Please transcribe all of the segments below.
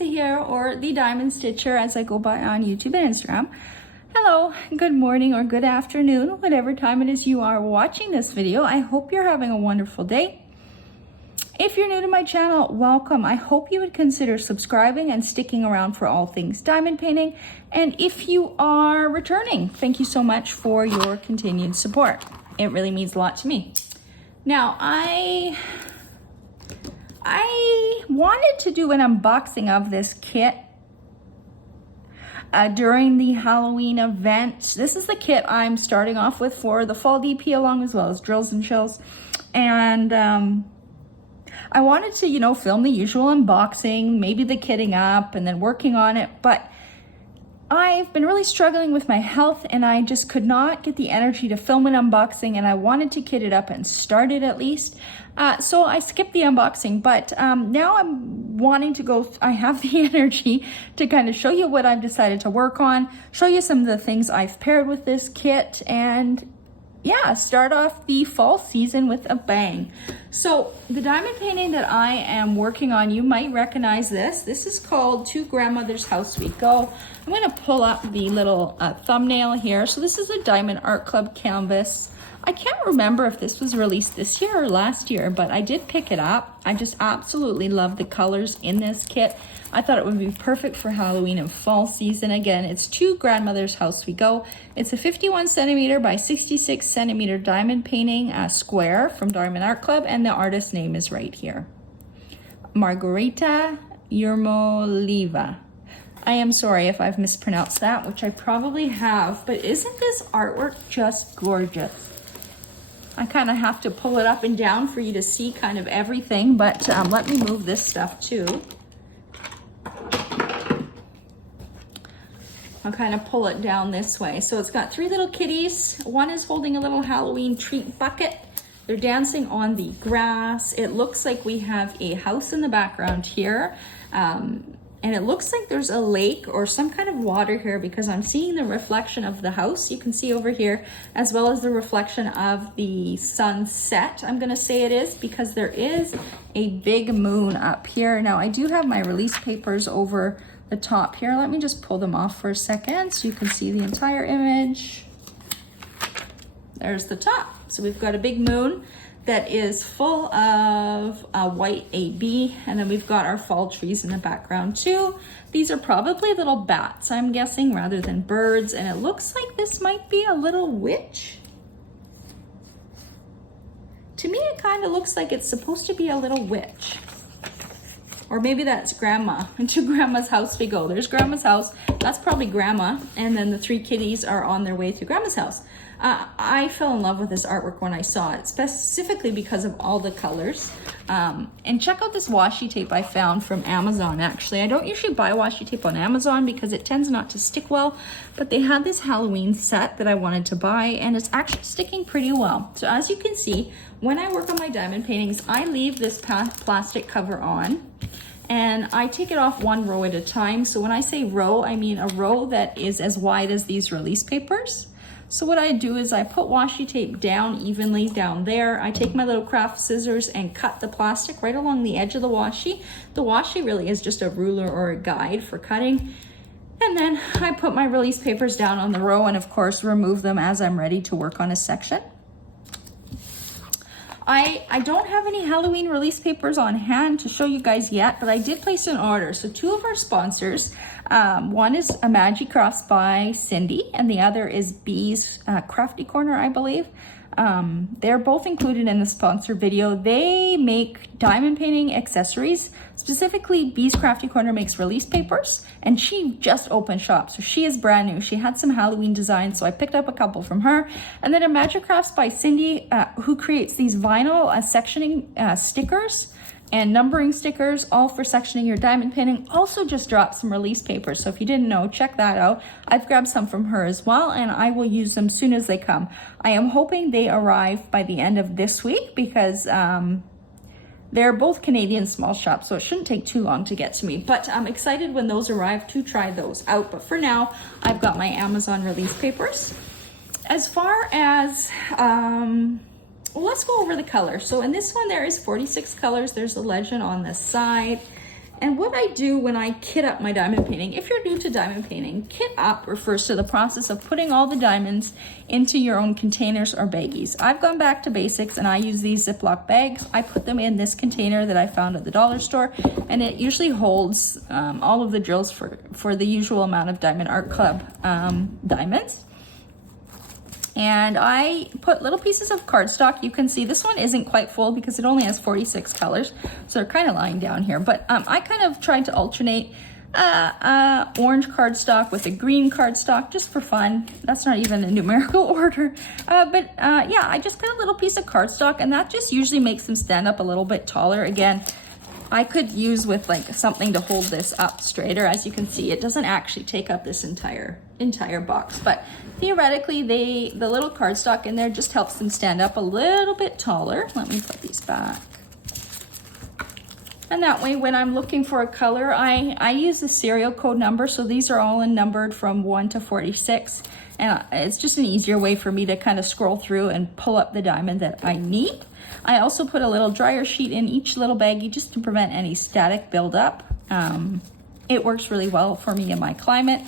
Lisa here, or the Diamond Stitcher as I go by on YouTube and Instagram. Hello, good morning or good afternoon, whatever time it is you are watching this video. I hope you're having a wonderful day. If you're new to my channel, welcome. I hope you would consider subscribing and sticking around for all things diamond painting. And if you are returning, thank you so much for your continued support. It really means a lot to me. Now, I wanted to do an unboxing of this kit during the Halloween event. This is the kit I'm starting off with for the fall DP, along as well as drills and chills. And I wanted to, film the usual unboxing, maybe the kitting up and then working on it. But I've been really struggling with my health and I just could not get the energy to film an unboxing, and I wanted to kit it up and start it at least. So I skipped the unboxing, but now I'm wanting to go, I have the energy to kind of show you what I've decided to work on, show you some of the things I've paired with this kit, and yeah, start off the fall season with a bang. So the diamond painting that I am working on, you might recognize this. This is called To Grandmother's House We Go. I'm going to pull up the little thumbnail here. So this is a Diamond Art Club canvas. I can't remember if this was released this year or last year, but I did pick it up. I just absolutely love the colors in this kit. I thought it would be perfect for Halloween and fall season. Again, it's To Grandmother's House We Go. It's a 51 centimeter by 66 centimeter diamond painting square from Diamond Art Club, and the artist's name is right here. Margarita Yermolayeva. I am sorry if I've mispronounced that, which I probably have, but isn't this artwork just gorgeous? I kind of have to pull it up and down for you to see kind of everything, but let me move this stuff too. I'll kind of pull it down this way. So it's got three little kitties. One is holding a little Halloween treat bucket. They're dancing on the grass. It looks like we have a house in the background here. And it looks like there's a lake or some kind of water here because I'm seeing the reflection of the house. You can see over here, as well as the reflection of the sunset, I'm gonna say it is, because there is a big moon up here. Now I do have my release papers over the top here. Let me just pull them off for a second so you can see the entire image. There's the top. So we've got a big moon that is full of white AB, and then we've got our fall trees in the background too. These are probably little bats, I'm guessing, rather than birds, and it looks like this might be a little witch. To me, it kind of looks like it's supposed to be a little witch. Or maybe that's Grandma. Into Grandma's house we go. There's Grandma's house. That's probably Grandma. And then the three kitties are on their way to Grandma's house. I fell in love with this artwork when I saw it, specifically because of all the colors. And check out this washi tape I found from Amazon, actually. I don't usually buy washi tape on Amazon because it tends not to stick well. But they had this Halloween set that I wanted to buy, and it's actually sticking pretty well. So as you can see, when I work on my diamond paintings, I leave this plastic cover on. And I take it off one row at a time. So when I say row, I mean a row that is as wide as these release papers. So what I do is I put washi tape down evenly down there. I take my little craft scissors and cut the plastic right along the edge of the washi. The washi really is just a ruler or a guide for cutting. And then I put my release papers down on the row and of course remove them as I'm ready to work on a section. I don't have any Halloween release papers on hand to show you guys yet, but I did place an order. So two of our sponsors, one is a Magic Crafts by Cindy, and the other is Bee's Crafty Corner, I believe. They're both included in the sponsor video. They make diamond painting accessories. Specifically, Bee's Crafty Corner makes release papers, and she just opened shop, so she is brand new. She had some Halloween designs, so I picked up a couple from her. And then a Magic Crafts by Cindy, who creates these vinyl sectioning stickers and numbering stickers, all for sectioning your diamond painting. Also just dropped some release papers, so if you didn't know, check that out. I've grabbed some from her as well, and I will use them soon as they come. I am hoping they arrive by the end of this week because they're both Canadian small shops, so it shouldn't take too long to get to me. But I'm excited when those arrive to try those out. But for now, I've got my Amazon release papers. As far as well, let's go over the colors. So in this one, there is 46 colors. There's a legend on the side. And what I do when I kit up my diamond painting, if you're new to diamond painting, kit up refers to the process of putting all the diamonds into your own containers or baggies. I've gone back to basics and I use these Ziploc bags. I put them in this container that I found at the dollar store, and it usually holds all of the drills for the usual amount of Diamond Art Club diamonds. And I put little pieces of cardstock. You can see this one isn't quite full because it only has 46 colors. So they're kind of lying down here. But I kind of tried to alternate orange cardstock with a green cardstock just for fun. That's not even a numerical order. Yeah, I just put a little piece of cardstock, and that just usually makes them stand up a little bit taller. Again, I could use with like something to hold this up straighter. As you can see, it doesn't actually take up this entire box, but theoretically the little cardstock in there just helps them stand up a little bit taller. Let me put these back. And that way, when I'm looking for a color, I use the serial code number. So these are all numbered from 1 to 46. And it's just an easier way for me to kind of scroll through and pull up the diamond that I need. I also put a little dryer sheet in each little baggie just to prevent any static buildup. It works really well for me in my climate.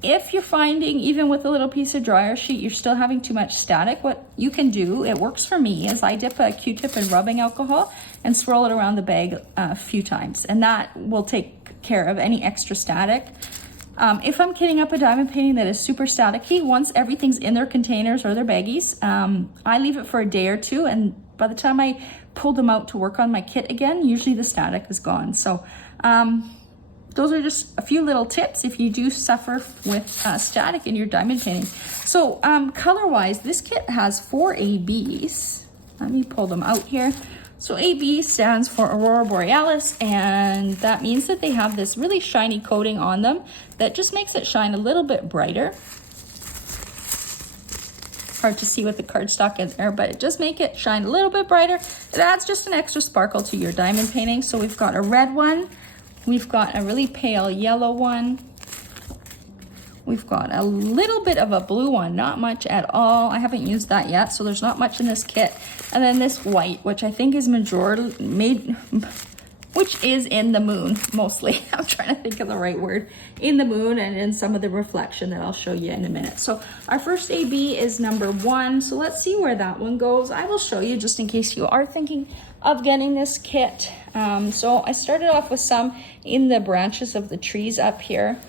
If you're finding, even with a little piece of dryer sheet, you're still having too much static, what you can do, it works for me, is I dip a Q-tip in rubbing alcohol and swirl it around the bag a few times, and that will take care of any extra static. If I'm kitting up a diamond painting that is super staticky, once everything's in their containers or their baggies, I leave it for a day or two, and by the time I pull them out to work on my kit again, usually the static is gone. So those are just a few little tips if you do suffer with static in your diamond painting. So color-wise, this kit has 4 ABs. Let me pull them out here. So AB stands for Aurora Borealis, and that means that they have this really shiny coating on them that just makes it shine a little bit brighter. Hard to see with the cardstock in there, but it just makes it shine a little bit brighter. It adds just an extra sparkle to your diamond painting. So we've got a red one. We've got a really pale yellow one. We've got a little bit of a blue one, not much at all. I haven't used that yet, so there's not much in this kit. And then this white, which I think is which is in the moon, mostly. I'm trying to think of the right word. In the moon and in some of the reflection that I'll show you in a minute. So our first AB is number 1. So let's see where that one goes. I will show you just in case you are thinking of getting this kit. So I started off with some in the branches of the trees up here.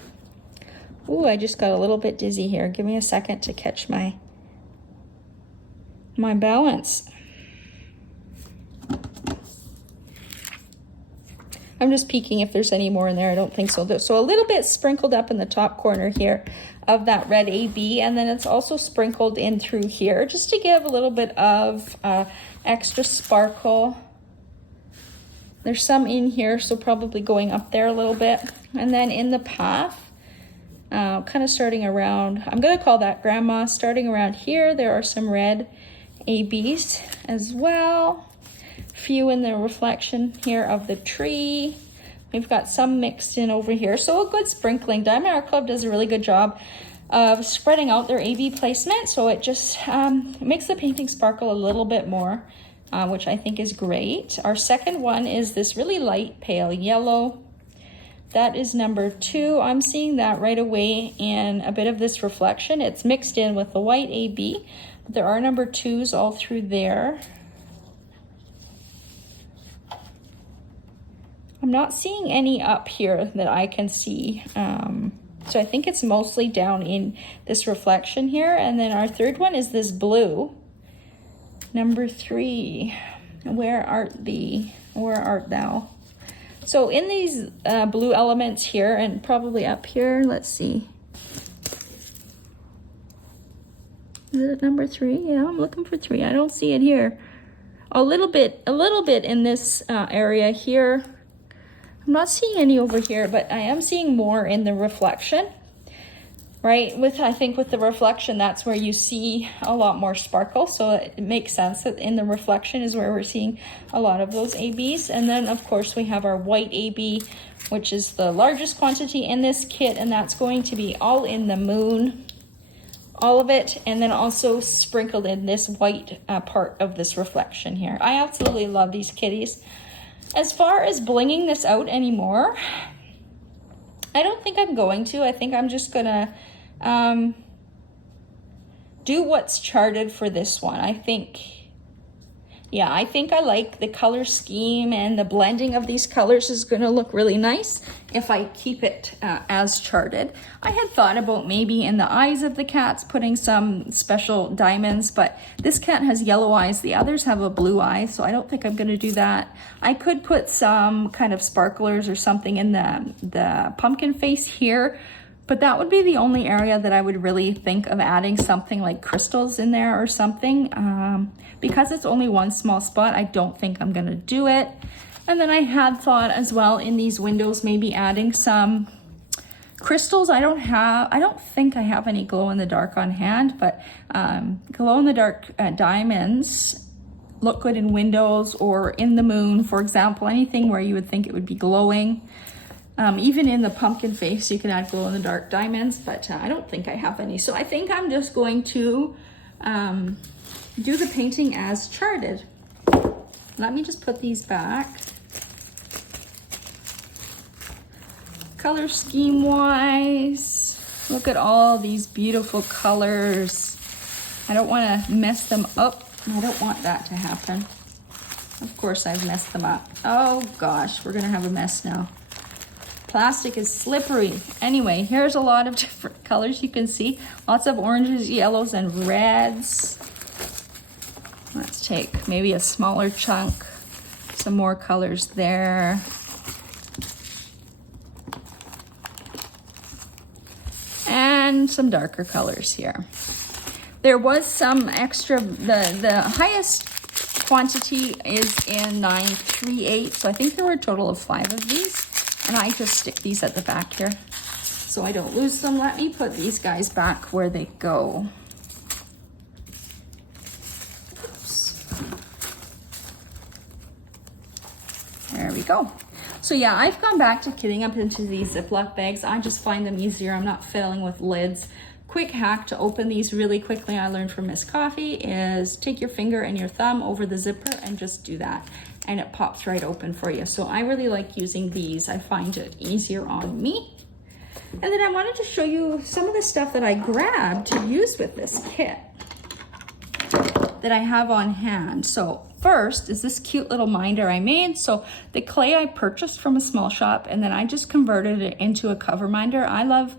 Ooh, I just got a little bit dizzy here. Give me a second to catch my balance. I'm just peeking if there's any more in there. I don't think so. So a little bit sprinkled up in the top corner here of that red AB, and then it's also sprinkled in through here just to give a little bit of extra sparkle. There's some in here, so probably going up there a little bit. And then in the path, kind of starting around, I'm going to call that grandma, starting around here, there are some red ABs as well. Few in the reflection here of the tree. We've got some mixed in over here, so a good sprinkling. Diamond Art Club does a really good job of spreading out their AB placement, so it just makes the painting sparkle a little bit more, which I think is great. Our second one is this really light pale yellow. That is number 2. I'm seeing that right away in a bit of this reflection. It's mixed in with the white AB, but there are number 2s all through there. I'm not seeing any up here that I can see. So I think it's mostly down in this reflection here. And then our third one is this blue. Number 3, where art thee? Where art thou? So in these blue elements here and probably up here, let's see. Is it number 3? Yeah, I'm looking for 3. I don't see it here. A little bit in this area here. I'm not seeing any over here, but I am seeing more in the reflection, right? I think with the reflection, that's where you see a lot more sparkle. So it makes sense that in the reflection is where we're seeing a lot of those ABs. And then of course we have our white AB, which is the largest quantity in this kit. And that's going to be all in the moon, all of it. And then also sprinkled in this white part of this reflection here. I absolutely love these kitties. As far as blinging this out anymore, I don't think I'm going to. I think I'm just gonna do what's charted for this one. I think I like the color scheme, and the blending of these colors is gonna look really nice if I keep it as charted. I had thought about maybe in the eyes of the cats putting some special diamonds, but this cat has yellow eyes. The others have a blue eye, so I don't think I'm gonna do that. I could put some kind of sparklers or something in the pumpkin face here, but that would be the only area that I would really think of adding something like crystals in there or something. Because it's only one small spot, I don't think I'm gonna do it. And then I had thought as well in these windows, maybe adding some crystals. I don't think I have any glow in the dark on hand, but glow in the dark diamonds look good in windows or in the moon, for example, anything where you would think it would be glowing. Even in the pumpkin face, you can add glow in the dark diamonds, but I don't think I have any. So I think I'm just going to do the painting as charted. Let me just put these back. Color scheme wise, look at all these beautiful colors. I don't want to mess them up. I don't want that to happen. Of course I've messed them up. Oh gosh, we're gonna have a mess now. Plastic is slippery. Anyway, here's a lot of different colors you can see. Lots of oranges, yellows, and reds. Let's take maybe a smaller chunk. Some more colors there. And some darker colors here. There was some extra, the highest quantity is in 938, so I think there were a total of 5 of these. And I just stick these at the back here so I don't lose them. Let me put these guys back where they go. Oops. There we go. So yeah, I've gone back to kitting up into these Ziploc bags. I just find them easier. I'm not fiddling with lids. Quick hack to open these really quickly, I learned from Miss Coffee, is take your finger and your thumb over the zipper and just do that, and it pops right open for you. So I really like using these. I find it easier on me. And then I wanted to show you some of the stuff that I grabbed to use with this kit that I have on hand. So first is this cute little minder I made. So the clay I purchased from a small shop, and then I just converted it into a cover minder. I love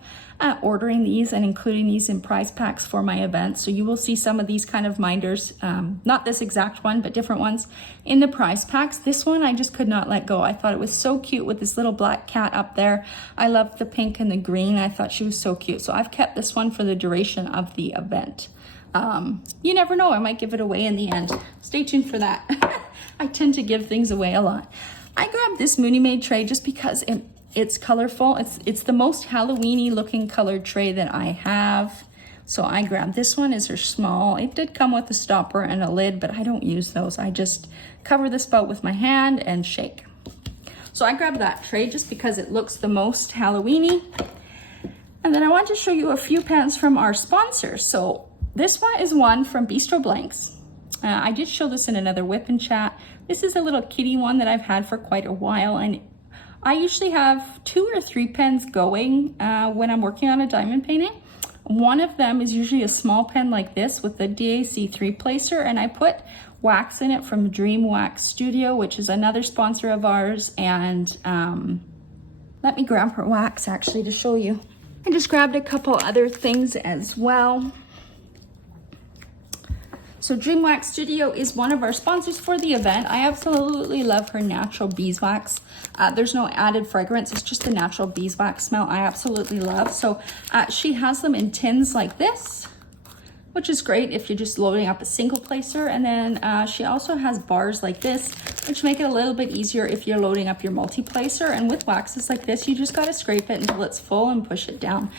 ordering these and including these in prize packs for my events. So you will see some of these kind of minders, not this exact one, but different ones in the prize packs. This one I just could not let go. I thought it was so cute with this little black cat up there. I loved the pink and the green. I thought she was so cute. So I've kept this one for the duration of the event. You never know, I might give it away in the end. Stay tuned for that. I tend to give things away a lot. I grabbed this Mooney Made tray just because it's colorful. It's the most Halloween-y looking colored tray that I have. So I grabbed this one. It's her small. It did come with a stopper and a lid, but I don't use those. I just cover the spout with my hand and shake. So I grabbed that tray just because it looks the most Halloween-y. And then I want to show you a few pens from our sponsors. So this one is one from Bistro Blanks. I did show this in another whip and chat. This is a little kitty one that I've had for quite a while, and I usually have 2 or 3 pens going when I'm working on a diamond painting. One of them is usually a small pen like this with the DAC3 placer, and I put wax in it from Dream Wax Studio, which is another sponsor of ours. And let me grab her wax actually to show you. I just grabbed a couple other things as well. So Dream Wax Studio is one of our sponsors for the event. I absolutely love her natural beeswax. There's no added fragrance, it's just the natural beeswax smell I absolutely love. So she has them in tins like this, which is great if you're just loading up a single placer. And then she also has bars like this, which make it a little bit easier if you're loading up your multi-placer. And with waxes like this, you just gotta scrape it until it's full and push it down.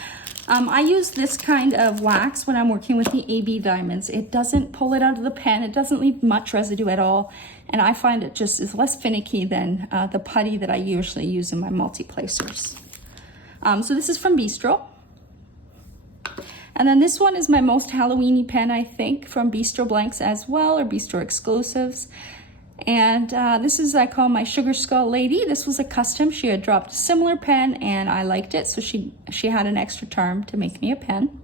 I use this kind of wax when I'm working with the AB diamonds. It doesn't pull it out of the pen. It doesn't leave much residue at all. And I find it just is less finicky than the putty that I usually use in my multi-placers. So this is from Bistro. And then this one is my most Halloween-y pen, I think, from Bistro Blanks as well, or Bistro Exclusives. And this is, I call my Sugar Skull Lady. This was a custom. She had dropped a similar pen and I liked it, so she had an extra charm to make me a pen.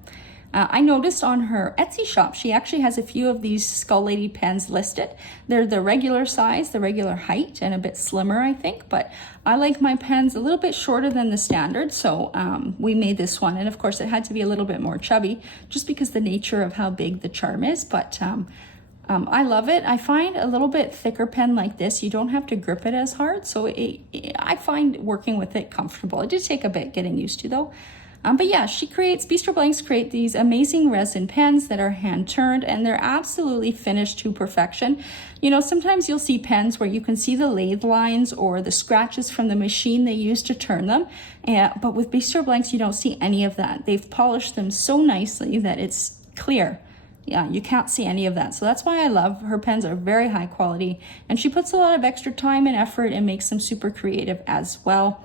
I noticed on her Etsy shop, she actually has a few of these Skull Lady pens listed. They're the regular size, the regular height, and a bit slimmer, I think. But I like my pens a little bit shorter than the standard, so we made this one. And of course, it had to be a little bit more chubby, just because the nature of how big the charm is. But I love it. I find a little bit thicker pen like this, you don't have to grip it as hard. So I find working with it comfortable. It did take a bit getting used to though. But yeah, Bistro Blanks create these amazing resin pens that are hand turned, and they're absolutely finished to perfection. You know, sometimes you'll see pens where you can see the lathe lines or the scratches from the machine they use to turn them. But with Bistro Blanks, you don't see any of that. They've polished them so nicely that it's clear. Yeah, you can't see any of that. So that's why I love her pens. Are very high quality, and she puts a lot of extra time and effort and makes them super creative as well.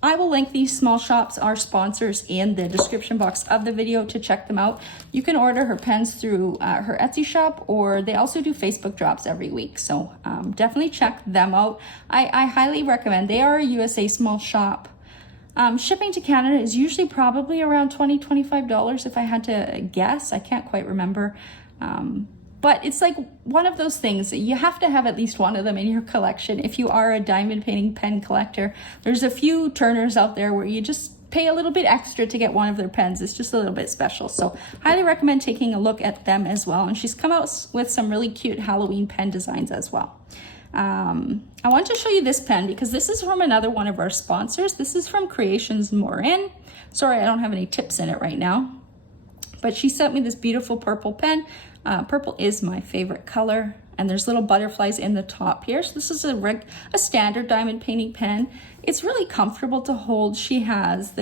I will link these small shops, our sponsors, in the description box of the video to check them out. You can order her pens through her Etsy shop, or they also do Facebook drops every week. So definitely check them out. I highly recommend. They are a USA small shop. Shipping to Canada is usually probably around $20–$25 if I had to guess. I can't quite remember. But it's like one of those things, you have to have at least one of them in your collection. If you are a diamond painting pen collector, there's a few turners out there where you just pay a little bit extra to get one of their pens. It's just a little bit special. So highly recommend taking a look at them as well. And she's come out with some really cute Halloween pen designs as well. I want to show you this pen because this is from another one of our sponsors. This is from Creations Morin. Sorry, I don't have any tips in it right now. But she sent me this beautiful purple pen. Purple is my favorite color, and there's little butterflies in the top here. So this is a standard diamond painting pen. It's really comfortable to hold. She has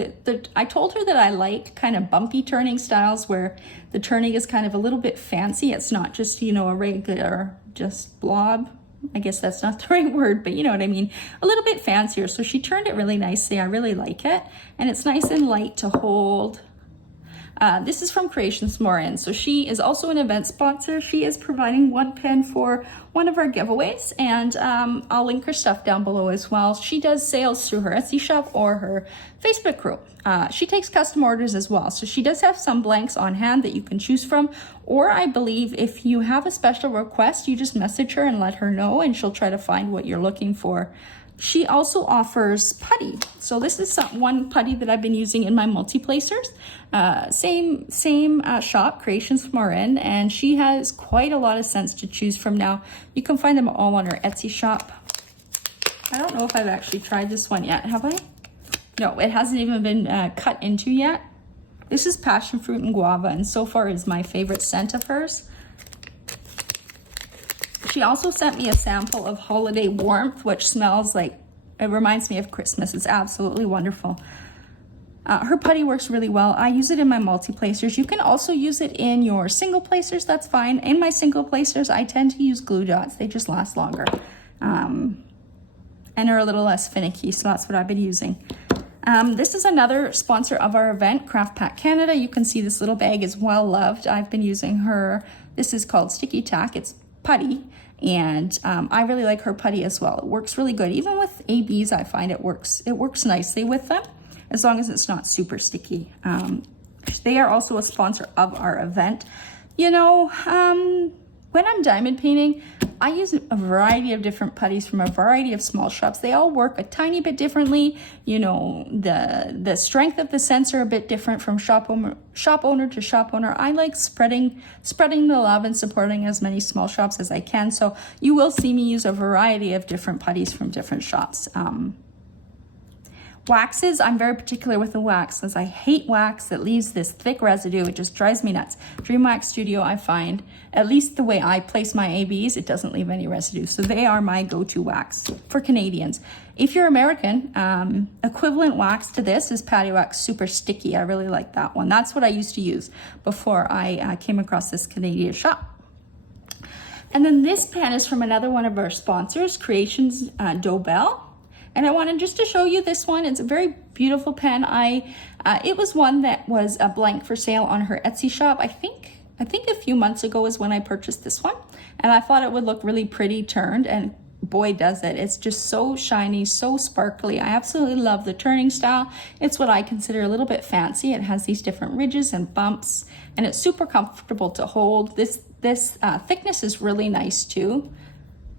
I told her that I like kind of bumpy turning styles where the turning is kind of a little bit fancy. It's not just, you know, a regular just blob. I guess that's not the right word, but you know what I mean. A little bit fancier. So she turned it really nicely. I really like it, and it's nice and light to hold. This is from Creations Morin. So she is also an event sponsor. She is providing one pen for one of our giveaways, and I'll link her stuff down below as well. She does sales through her Etsy shop or her Facebook group. She takes custom orders as well. So she does have some blanks on hand that you can choose from, or I believe if you have a special request, you just message her and let her know, and she'll try to find what you're looking for. She also offers putty. So this is one putty that I've been using in my multi-placers. Same shop, Creations Morin, and she has quite a lot of scents to choose from now. You can find them all on her Etsy shop. I don't know if I've actually tried this one yet, have I? No, it hasn't even been cut into yet. This is Passion Fruit and Guava, and so far is my favorite scent of hers. She also sent me a sample of Holiday Warmth, which smells like, it reminds me of Christmas. It's absolutely wonderful. Her putty works really well. I use it in my multi-placers. You can also use it in your single placers, that's fine. In my single placers, I tend to use glue dots. They just last longer. And are a little less finicky, so that's what I've been using. This is another sponsor of our event, Craft Pack Canada. You can see this little bag is well loved. I've been using her. This is called Sticky Tack. It's putty, and I really like her putty as well. It works really good. Even with ABs, I find it works nicely with them, as long as it's not super sticky. They are also a sponsor of our event. You know, when I'm diamond painting, I use a variety of different putties from a variety of small shops. They all work a tiny bit differently. You know, the strength of the scents are a bit different from shop owner to shop owner. I like spreading the love and supporting as many small shops as I can. So you will see me use a variety of different putties from different shops. Waxes, I'm very particular with the wax, because I hate wax that leaves this thick residue. It just drives me nuts. Dream Wax Studio, I find, at least the way I place my ABs, it doesn't leave any residue. So they are my go-to wax for Canadians. If you're American, equivalent wax to this is Patty Wax Super Sticky. I really like that one. That's what I used to use before I came across this Canadian shop. And then this pen is from another one of our sponsors, Creations Dobell. And I wanted just to show you this one. It's a very beautiful pen. It was one that was a blank for sale on her Etsy shop. I think a few months ago is when I purchased this one. and I thought it would look really pretty turned, and boy does it. It's just so shiny, so sparkly. I absolutely love the turning style. It's what I consider a little bit fancy. It has these different ridges and bumps, and it's super comfortable to hold. This thickness is really nice too.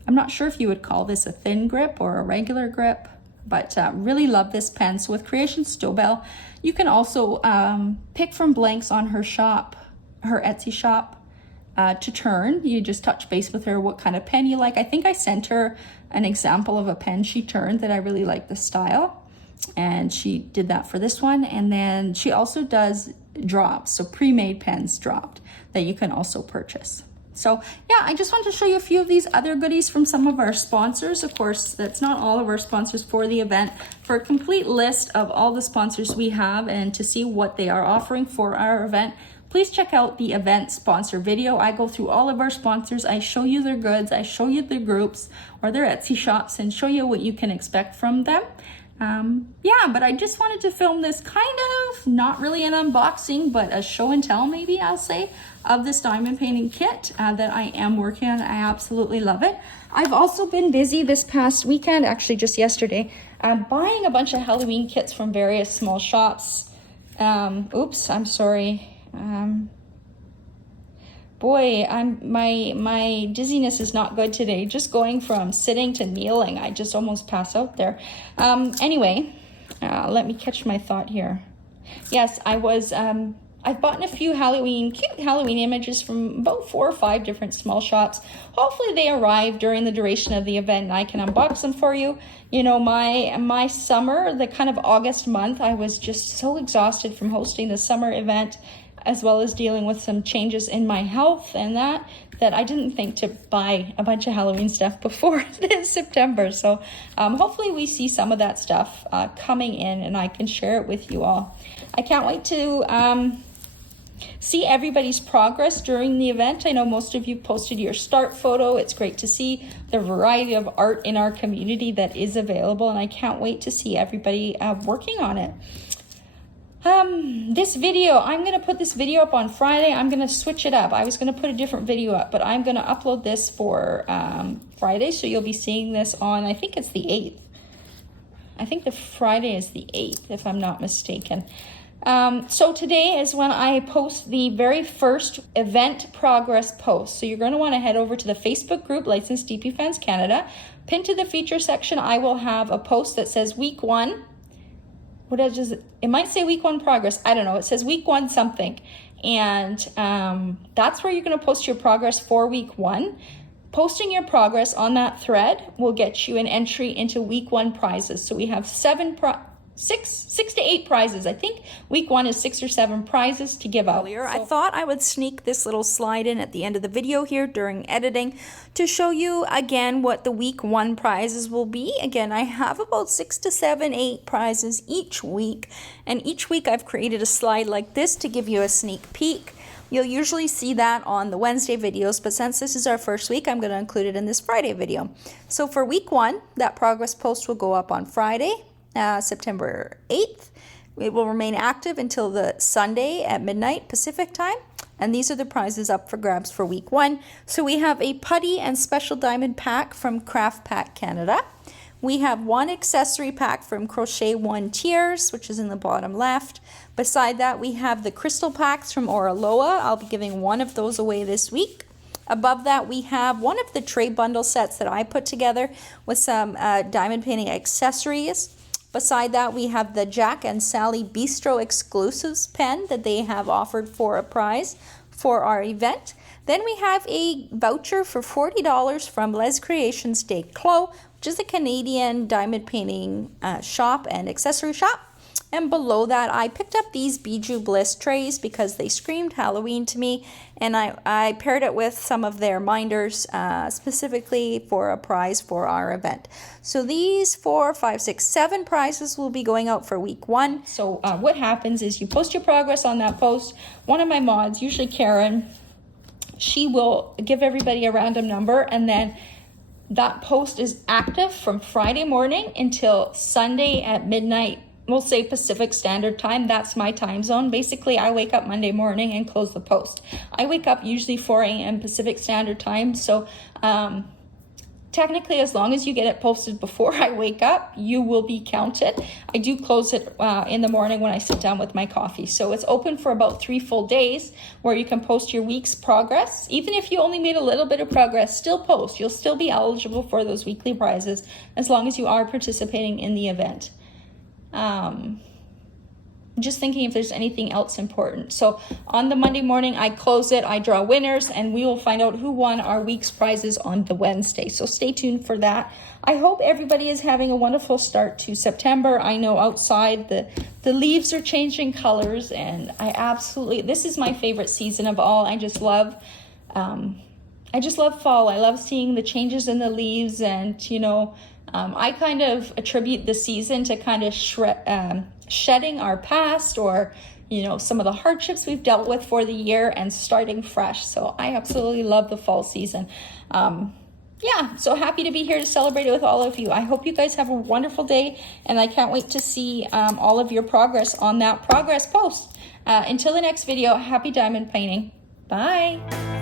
I'm not sure if you would call this a thin grip or a regular grip, but really love this pen. So with Creation Stobel, you can also pick from blanks on her shop, her Etsy shop, to turn. You just touch base with her what kind of pen you like. I think I sent her an example of a pen she turned that I really like the style, and she did that for this one. And then she also does drops, so pre-made pens dropped that you can also purchase. So yeah, I just wanted to show you a few of these other goodies from some of our sponsors. Of course, that's not all of our sponsors for the event. For a complete list of all the sponsors we have and to see what they are offering for our event, please check out the event sponsor video. I go through all of our sponsors. I show you their goods. I show you their groups or their Etsy shops and show you what you can expect from them. Yeah, but I just wanted to film this kind of, not really an unboxing, but a show and tell, maybe I'll say, of this diamond painting kit that I am working on. I absolutely love it. I've also been busy this past weekend, actually just yesterday, buying a bunch of Halloween kits from various small shops. Oops, I'm sorry. Boy, my dizziness is not good today. Just going from sitting to kneeling, I just almost pass out there. Anyway, let me catch my thought here. Yes, I've bought a few cute Halloween images from about 4 or 5 different small shops. Hopefully they arrive during the duration of the event and I can unbox them for you. You know, my summer, the kind of August month, I was just so exhausted from hosting the summer event, as well as dealing with some changes in my health and that I didn't think to buy a bunch of Halloween stuff before this September. So hopefully we see some of that stuff coming in and I can share it with you all. I can't wait to see everybody's progress during the event. I know most of you posted your start photo. It's great to see the variety of art in our community that is available, and I can't wait to see everybody working on it. This video, I'm going to put this video up on Friday. I'm going to switch it up. I was going to put a different video up, but I'm going to upload this for Friday. So you'll be seeing this on, I think it's the 8th. I think the Friday is the 8th, if I'm not mistaken. So today is when I post the very first event progress post. So you're going to want to head over to the Facebook group, Licensed DP Fans Canada. Pinned to the feature section, I will have a post that says week 1. It might say week 1 progress. I don't know. It says week 1 something. And that's where you're going to post your progress for week 1. Posting your progress on that thread will get you an entry into week 1 prizes. So we have 6 to 8 prizes. I think week 1 is 6 or 7 prizes to give out. I thought I would sneak this little slide in at the end of the video here during editing to show you again what the week 1 prizes will be. Again, I have about 6 to 7, 8 prizes each week, and each week I've created a slide like this to give you a sneak peek. You'll usually see that on the Wednesday videos, but since this is our first week, I'm going to include it in this Friday video. So for week 1, that progress post will go up on Friday, September 8th. It will remain active until the Sunday at midnight Pacific time. And these are the prizes up for grabs for week 1. So we have a putty and special diamond pack from Craft Pack Canada. We have 1 accessory pack from Crochet One Tiers, which is in the bottom left. Beside that, we have the crystal packs from Oraloa. I'll be giving 1 of those away this week. Above that, we have 1 of the tray bundle sets that I put together with some diamond painting accessories. Beside that, we have the Jack and Sally Bistro Exclusives pen that they have offered for a prize for our event. Then we have a voucher for $40 from Les Creations de Clos, which is a Canadian diamond painting shop and accessory shop. And below that, I picked up these Bijou Bliss trays because they screamed Halloween to me. And I paired it with some of their minders specifically for a prize for our event. So these 4, 5, 6, 7 prizes will be going out for week 1. So what happens is you post your progress on that post. One of my mods, usually Karen, she will give everybody a random number, and then that post is active from Friday morning until Sunday at midnight we'll say Pacific Standard Time. That's my time zone. Basically, I wake up Monday morning and close the post. I wake up usually 4 a.m. Pacific Standard Time. So technically, as long as you get it posted before I wake up, you will be counted. I do close it in the morning when I sit down with my coffee. So it's open for about 3 full days where you can post your week's progress. Even if you only made a little bit of progress, still post. You'll still be eligible for those weekly prizes as long as you are participating in the event. Just thinking if there's anything else important. So on the Monday morning, I close it, I draw winners, and we will find out who won our week's prizes on the Wednesday. So stay tuned for that. I hope everybody is having a wonderful start to September. I know outside the leaves are changing colors, and this is my favorite season of all. I just love fall. I love seeing the changes in the leaves, and I kind of attribute the season to kind of shedding our past, or some of the hardships we've dealt with for the year, and starting fresh. So I absolutely love the fall season. So happy to be here to celebrate it with all of you. I hope you guys have a wonderful day, and I can't wait to see all of your progress on that progress post. Until the next video, happy diamond painting. Bye.